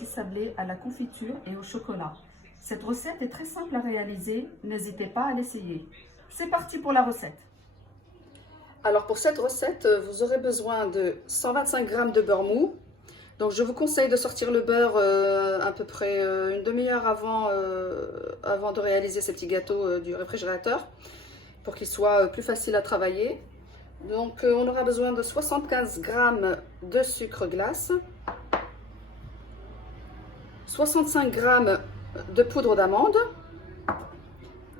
spaghettis sablés à la confiture et au chocolat. Cette recette est très simple à réaliser, n'hésitez pas à l'essayer. C'est parti pour la recette. Alors pour cette recette, vous aurez besoin de 125 g de beurre mou. Donc je vous conseille de sortir le beurre à peu près une demi-heure avant de réaliser ces petits gâteaux du réfrigérateur pour qu'ils soient plus faciles à travailler. Donc on aura besoin de 75 g de sucre glace, 65 g de poudre d'amande,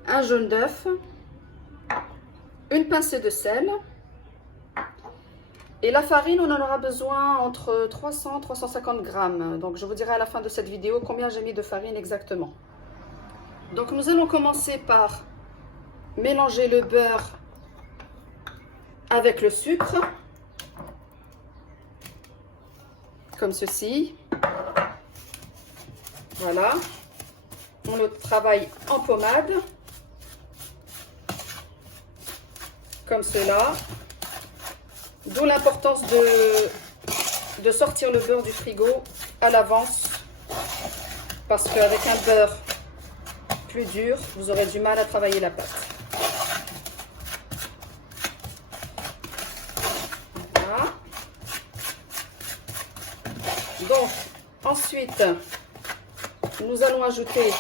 un jaune d'œuf, une pincée de sel. Et la farine, on en aura besoin entre 300 et 350 grammes. Donc, je vous dirai à la fin de cette vidéo combien j'ai mis de farine exactement. Donc, nous allons commencer par mélanger le beurre avec le sucre. Comme ceci. Voilà. On le travaille en pommade. Comme cela. D'où l'importance de sortir le beurre du frigo à l'avance, parce qu'avec un beurre plus dur, vous aurez du mal à travailler la pâte. Voilà. Donc, ensuite, nous allons ajouter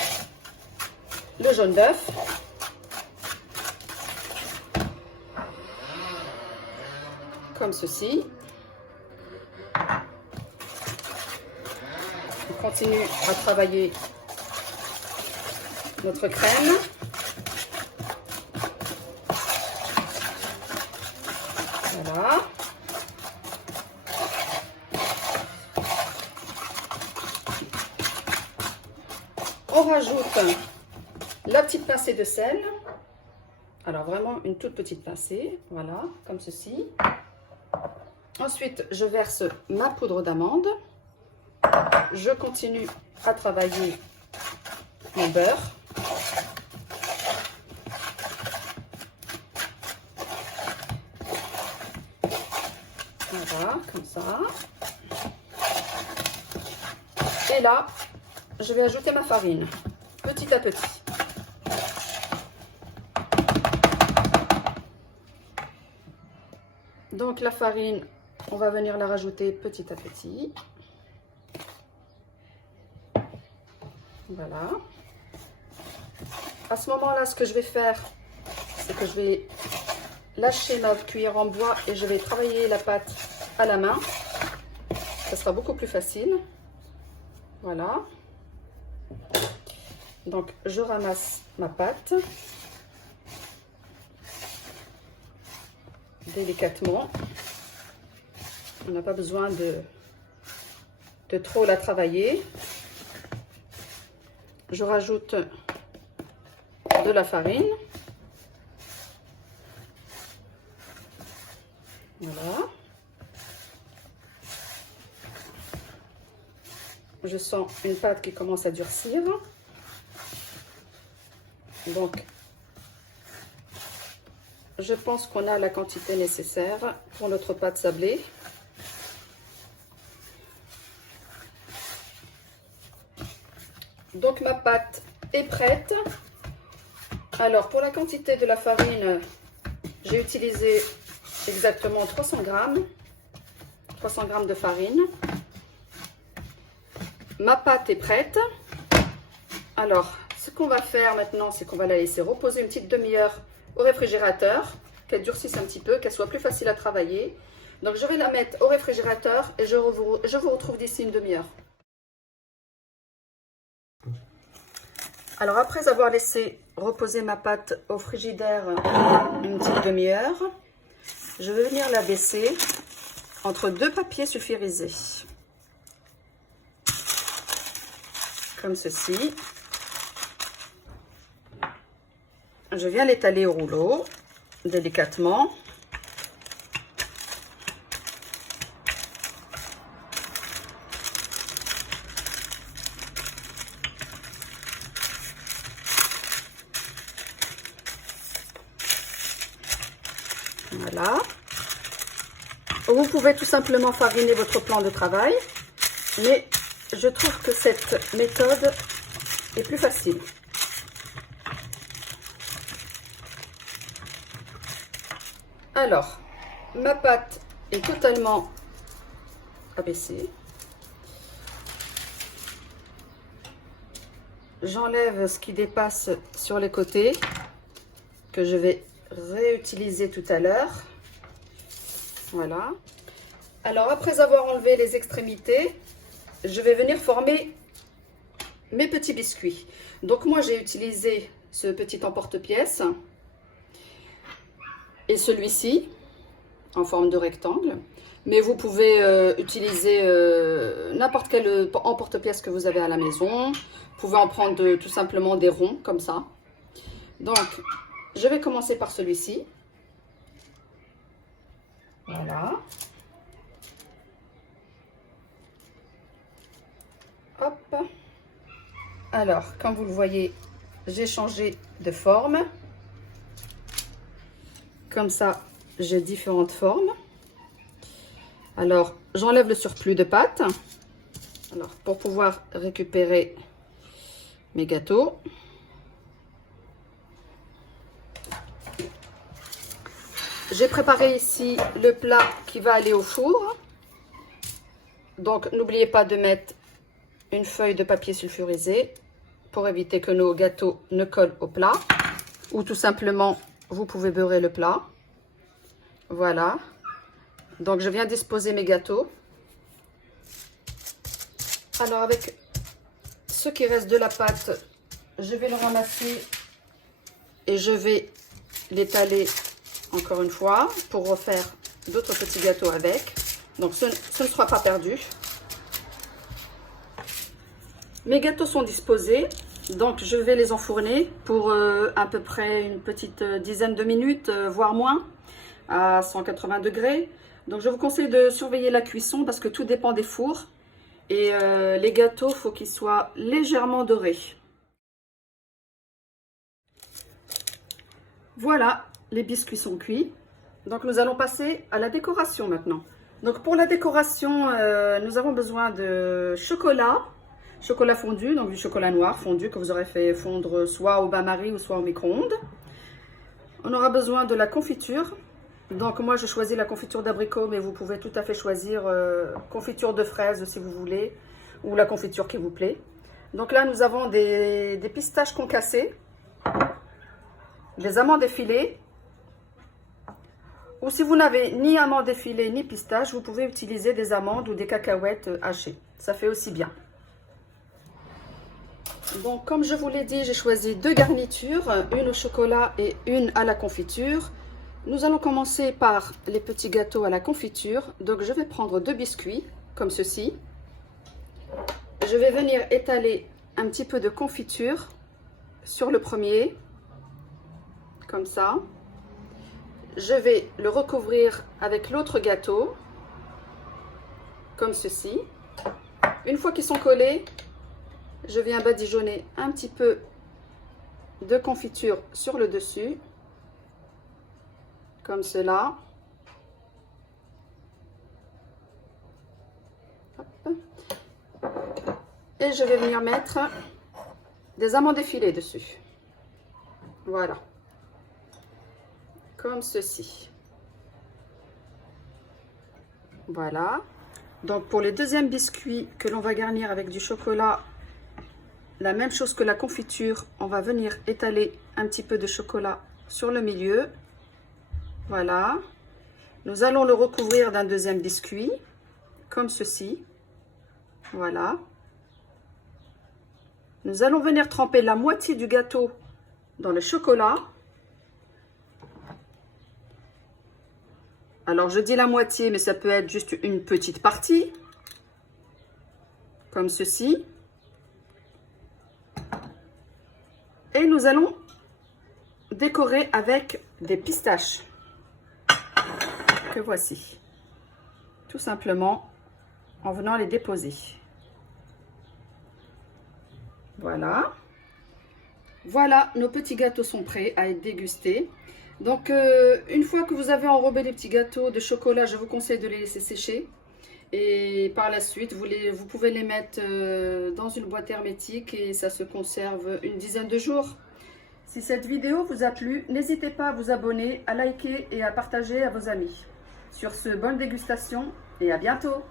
le jaune d'œuf. Comme ceci. On continue à travailler notre crème. Voilà. On rajoute la petite pincée de sel. Alors vraiment une toute petite pincée. Voilà, comme ceci. Ensuite, je verse ma poudre d'amande. Je continue à travailler mon beurre. Voilà, comme ça. Et là, je vais ajouter ma farine, petit à petit. Donc la farine, on va venir la rajouter petit à petit. Voilà. À ce moment-là, ce que je vais faire, c'est que je vais lâcher ma cuillère en bois et je vais travailler la pâte à la main. Ça sera beaucoup plus facile. Voilà. Donc, je ramasse ma pâte délicatement. On n'a pas besoin de trop la travailler. Je rajoute de la farine. Voilà. Je sens une pâte qui commence à durcir. Donc, je pense qu'on a la quantité nécessaire pour notre pâte sablée. Donc ma pâte est prête. Alors pour la quantité de la farine, j'ai utilisé exactement 300 grammes. 300 grammes de farine. Ma pâte est prête. Alors ce qu'on va faire maintenant, c'est qu'on va la laisser reposer une petite demi-heure au réfrigérateur, qu'elle durcisse un petit peu, qu'elle soit plus facile à travailler. Donc je vais la mettre au réfrigérateur et je vous retrouve d'ici une demi-heure. Alors après avoir laissé reposer ma pâte au frigidaire une petite demi-heure, je vais venir la baisser entre deux papiers sulfurisés. Comme ceci. Je viens l'étaler au rouleau, délicatement. Voilà. Vous pouvez tout simplement fariner votre plan de travail, mais je trouve que cette méthode est plus facile. Alors, ma pâte est totalement abaissée. J'enlève ce qui dépasse sur les côtés, que je vais réutiliser tout à l'heure. Voilà. Alors, après avoir enlevé les extrémités, je vais venir former mes petits biscuits. Donc, moi, j'ai utilisé ce petit emporte-pièce et celui-ci en forme de rectangle. Mais vous pouvez utiliser n'importe quel emporte-pièce que vous avez à la maison. Vous pouvez en prendre tout simplement des ronds comme ça. Donc, je vais commencer par celui-ci. Voilà. Hop. Alors, comme vous le voyez, j'ai changé de forme. Comme ça, j'ai différentes formes. Alors, j'enlève le surplus de pâte. Alors, pour pouvoir récupérer mes gâteaux. J'ai préparé ici le plat qui va aller au four. Donc, n'oubliez pas de mettre une feuille de papier sulfurisé pour éviter que nos gâteaux ne collent au plat. Ou tout simplement, vous pouvez beurrer le plat. Voilà. Donc, je viens disposer mes gâteaux. Alors, avec ce qui reste de la pâte, je vais le ramasser et je vais l'étaler encore une fois pour refaire d'autres petits gâteaux avec. Donc, ce ne sera pas perdu. Mes gâteaux sont disposés. Donc, je vais les enfourner pour à peu près une petite dizaine de minutes, voire moins, à 180 degrés. Donc, je vous conseille de surveiller la cuisson parce que tout dépend des fours. Et les gâteaux, il faut qu'ils soient légèrement dorés. Voilà, les biscuits sont cuits. Donc, nous allons passer à la décoration maintenant. Donc, pour la décoration, nous avons besoin de chocolat fondu, donc du chocolat noir fondu que vous aurez fait fondre soit au bain-marie ou soit au micro-ondes. On aura besoin de la confiture. Donc moi je choisis la confiture d'abricot, mais vous pouvez tout à fait choisir confiture de fraises si vous voulez, ou la confiture qui vous plaît. Donc là nous avons des pistaches concassées, des amandes effilées, ou si vous n'avez ni amandes effilées ni pistaches, vous pouvez utiliser des amandes ou des cacahuètes hachées. Ça fait aussi bien. Donc comme je vous l'ai dit, j'ai choisi deux garnitures, une au chocolat et une à la confiture. Nous allons commencer par les petits gâteaux à la confiture. Donc je vais prendre deux biscuits comme ceci. Je vais venir étaler un petit peu de confiture sur le premier, comme ça. Je vais le recouvrir avec l'autre gâteau, comme ceci. Une fois qu'ils sont collés, je viens badigeonner un petit peu de confiture sur le dessus. Comme cela. Hop. Et je vais venir mettre des amandes effilées dessus. Voilà. Comme ceci. Voilà. Donc pour les deuxièmes biscuits que l'on va garnir avec du chocolat, la même chose que la confiture, on va venir étaler un petit peu de chocolat sur le milieu. Voilà, nous allons le recouvrir d'un deuxième biscuit, comme ceci. Voilà. Nous allons venir tremper la moitié du gâteau dans le chocolat. Alors, je dis la moitié, mais ça peut être juste une petite partie, comme ceci. Et nous allons décorer avec des pistaches. Que voici, tout simplement en venant les déposer. Voilà. Voilà, nos petits gâteaux sont prêts à être dégustés. Donc, une fois que vous avez enrobé les petits gâteaux de chocolat, je vous conseille de les laisser sécher. Et par la suite, vous pouvez les mettre dans une boîte hermétique et ça se conserve une dizaine de jours. Si cette vidéo vous a plu, n'hésitez pas à vous abonner, à liker et à partager à vos amis. Sur ce, bonne dégustation et à bientôt!